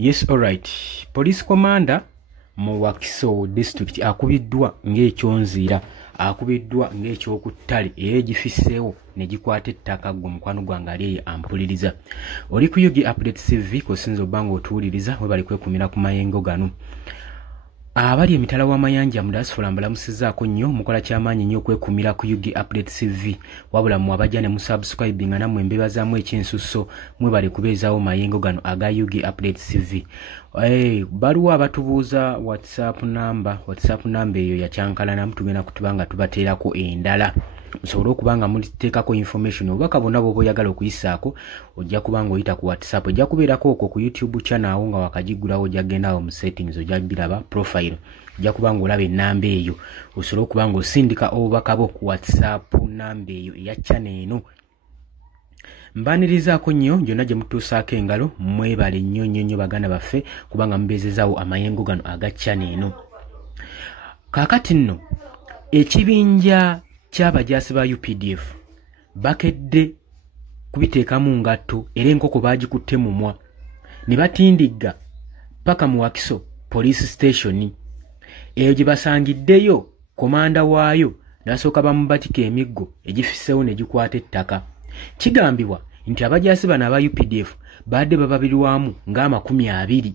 Yes, alright. Police commander mu Wakiso district akubiddwa ng'ekyonzira, akubiddwa ng'ekyokuttale era egifisseewo ne gikwata ettaka gwe mukwano gwange ali eye ampuliriza. Oli ku Yugi Update TV kosinza obbanga otuwuliriza we bali kwekumira ku mayengo gano. Abali emitala w'amayanja mu diaspora mbalamusizzaako nnyo mukola ky'amaanyi nnyo okwekumira ku Yugi Update TV wabula mu abajja ne musubscribinga nammwe mbebazaamu eky'ensusso mwe bali kubeezaawo mayengo gano aga Yugi Update TV. Baluwa abatubuuza WhatsApp number eyo yakyankalana tugenda kutubanga tubateerako endala musobole okubanga muliteekako information obubaka bonna bw'oba oyagala okuyisaako ojja kubanga oyita ku WhatsApp ojja kubeerako okwo ku YouTube channel awo nga wakagigulawo ojja kugendaawo mu settings ojja biraba profile ojja kubanga olaba ennamba eyo osobole okubanga osindika obubaka bwo ku WhatsApp number eyo eya channel eno. Mbanirizaako nnyo gyonna gye mutuusaako engalo mwebale nnyo baganda baffe kubanga mubeezezaawo amayengo gano aga channel eno. Kaakati nno ekibinja ky'abajaasi ba UPDF bakedde kubiteekamu ngatto era enkoko baagikutte mumwa ne batindigga paka mu Wakiso police station. Eyo gye basangiddeyo komanda waayo n'asooka bamubatika emiggo egifisseewo ne gikwata ettaka. Kigambibwa nti abajaasi bano aba UPDF badde bababirwamu nga20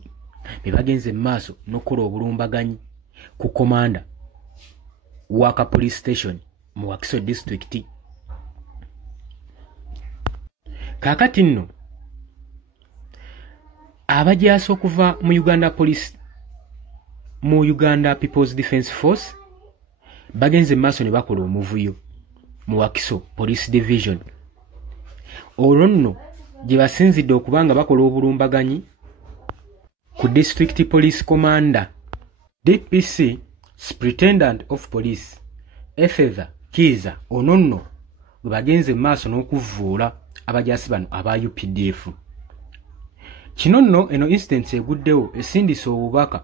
be bagenze mu maaso n'okukola obulumbaganyi ku komanda waka police station mu Wakiso district. Kaakati nno abajaasi okuva mu Uganda People's Defence Force bagenze mu maaso ne bakola omuvuyo mu Wakiso Police Division. Olwo nno gye basinzidde okubanga bakola obulumbaganyi ku District Police Commander DPC Superintendent of Police Efeza Kiza ono nno bwe bagenze mu maaso n'okuvvuula abajaasi bano aba UPDF. Kino nno eno instance eguddewo esindisa obubaka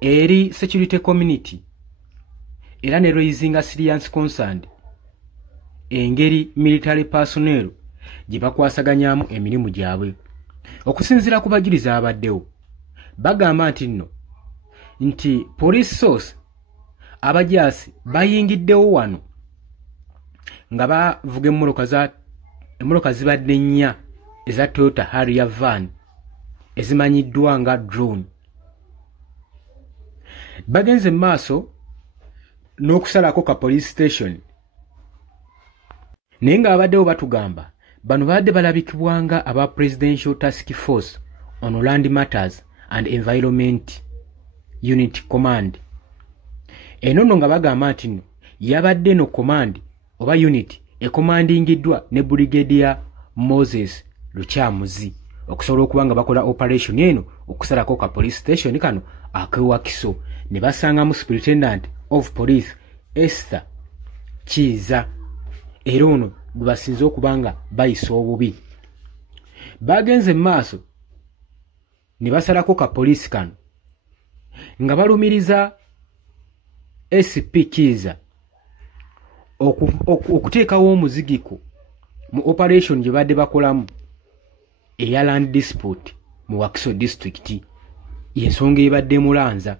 eri security community era ne raising a serious concern engeri military personnel gye bakwasaganyaamu emirimu gyabwe. Okusinziira ku bajulizi abaddewo bagamba nti police source abajaasi bayingiddewo wano nga bavuga emmoloka zibadde 4 eza Toyota Harrier van ezimanyiddwa nga drone. Bagenze mu maaso n'okusalako ka police station naye nga abaddewo batugamba bano badde balabikibwanga aba Presidential Task Force on Land Matters and Environment Unit Command. Eno nno nga bagamba nti nno yabadde no command oba unit ecommandingiddwa ne Brigadier Moses Lukyamuzi okusobola okubanga bakola operation eno okusalako ka police station kano ak'Ewakiso ne basangamu Superintendent of Police Esther Kiza era ono gwe basinze okubanga bayisa obubi. Bagenze mu maaso ne basalako ka police kano nga balumiriza SP Kiza okuteekawo omuzigiko mu operation gye badde bakolamu eya land dispute mu Wakiso district y'ensonga ebadde mulanza.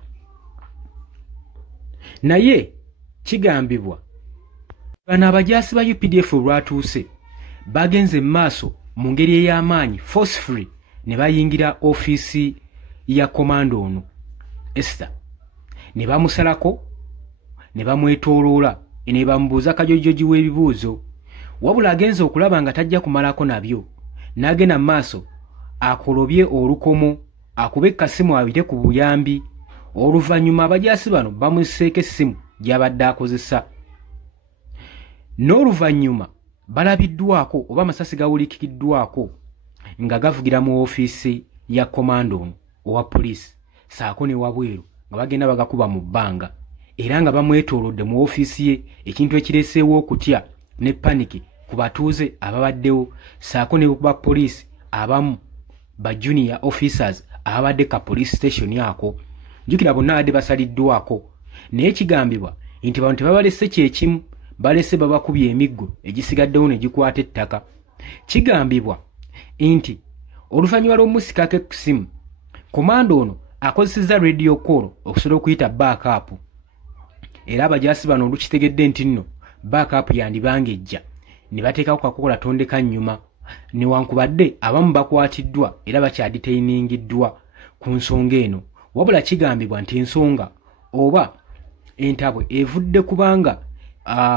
Naye kigambibwa bano abajaasi ba UPDF olwatuuse bagenze mu maaso mu ngeri ey'amaanyi forcefully ne bayingira ofiisi ya komando ono Esther ne bamusalako ne bamwetooloola ne bamubuuza kajojoji w'ebibuuzo wabula agenze okulaba nga tajja kumalako nabyo n'agenda mu maaso akolobye olukomo akube ekkasimu abite ku buyambi. Oluvannyuma abajaasi bano bamuseeko essimu gy'abadde akozesa n'oluvannyuma balabiddwako oba amasasi gawulikiddwako nga gavugira mu ofiisi ya komando ono owa poliisi saako ne wabweru nga bagenda bagakuba mu bbanga era nga bamwetoolodde mu ofiisi ye ekintu ekireeseewo okutya ne paniki ku batuuze ababaddewo saako ne ba poliisi abamu ba junior officers ababadde ka police station ako. Jukira bonna badde basaliddwako naye ekigambibwa nti bano tebabalese kyekimu balese babakubye emiggo egisigaddewo ne gikwata ettaka. Kigambibwa nti oluvannyuma lw'omusikako ekusimu komando ono akozesezza radio call okusobola okuyita backup era abajaasi bano olukitegedde nti nno backup yandibangejja ne bateekako kakokola tondeka nnyuma newankubadde abamu bakwatiddwa era bakyadetainingiddwa ku nsonga eno wabula kigambibwa nti ensonga oba entabwe evudde kubanga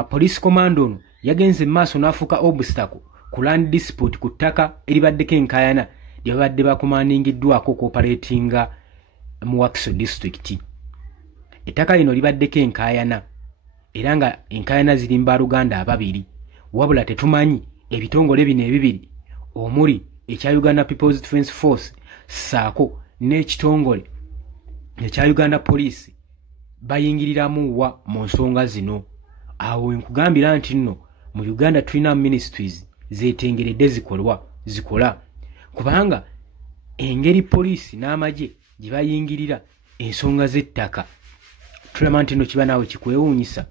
police commando ono yagenze maaso n'afuuka obstacle ku land dispute ku ttaka eribaddeko enkayana lye babadde bakomaningiddwako cooperatinga mu Wakiso district. Ettaka lino libaddeko enkayana era nga enkayana ziri mbaluganda ababiri wabula tetumanyi ebitongole bino ebibiri omuli ekya Uganda People's Defence Force saako n'ekitongole ekya Uganda Police bayingiriramu wa mu nsonga zino. Awo nkugambira nti nno mu Uganda tulina ministries zeetengeredde zikola kubanga engeri poliisi n'amagye gye bayingirira ensonga z'ettaka tulama nti nno kiba naawe kikwewuunyisa.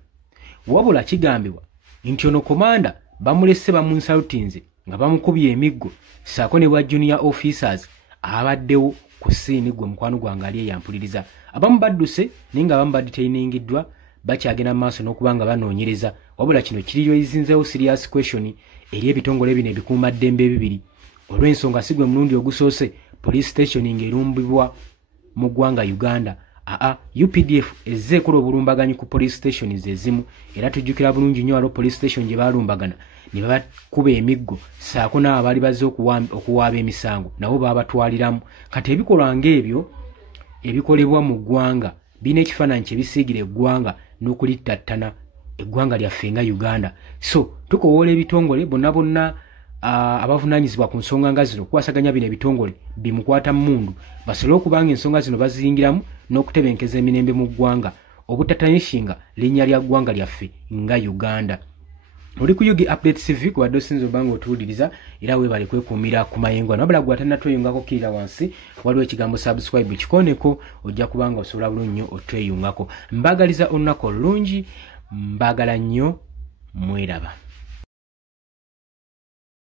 Wabula kigambibwa nti ono komanda bamulese bamunsalutinze nga bamukubye emiggo saako ne bwa junior officers abaddewo ku siini gwe mukwano gwange ali eyampuliriza. Abamu badduse naye nga abamu badetainingiddwa bakyagenda mu maaso n'okubanga banoonyereza wabula kino kiriyo ezinzeewo serious question eri ebitongole bino ebikuumaddembe ebibiri olw'ensonga si gwe mulundi ogusoose police station ng'erumbibwa mu ggwanga Uganda. UPDF ezze ekola obulumbaganyi ku police stations ezimu era tujjukira bulungi nnyo waliwo police station gye balumbagana ne babakuba emiggo saako n'abo baali bazze okuwaaba emisango nabo baabatwaliramu. Kati ebikolwa ng'ebyo ebikolebwa mu ggwanga birina ekifaananyi kye bisiigira eggwanga n'okulittattana eggwanga lyaffe nga Uganda. So tukowoola ebitongole bonna abavunaanyizibwa ku nsonga nga zino okukwasaganya bino ebitongole bimukwata mundu basobole okubanga ensonga zino baziyingiramu n'okutebenkeza emirembe mu ggwanga obutatanyishinga linnya lya ggwanga lyaffe nga Uganda. Oli ku Yugi Update TV kubadde osinza obanga otuwuliriza era weebale kwekuumira ku mayengo ano wabula gwe atannatweyungako kirira wansi waliwo ekigambo subscribe kikoneko ojja kubanga osobola bulungi nnyo otweyungako. Mbagaliza olunaku olulungi, mbagala nnyo, mweraba.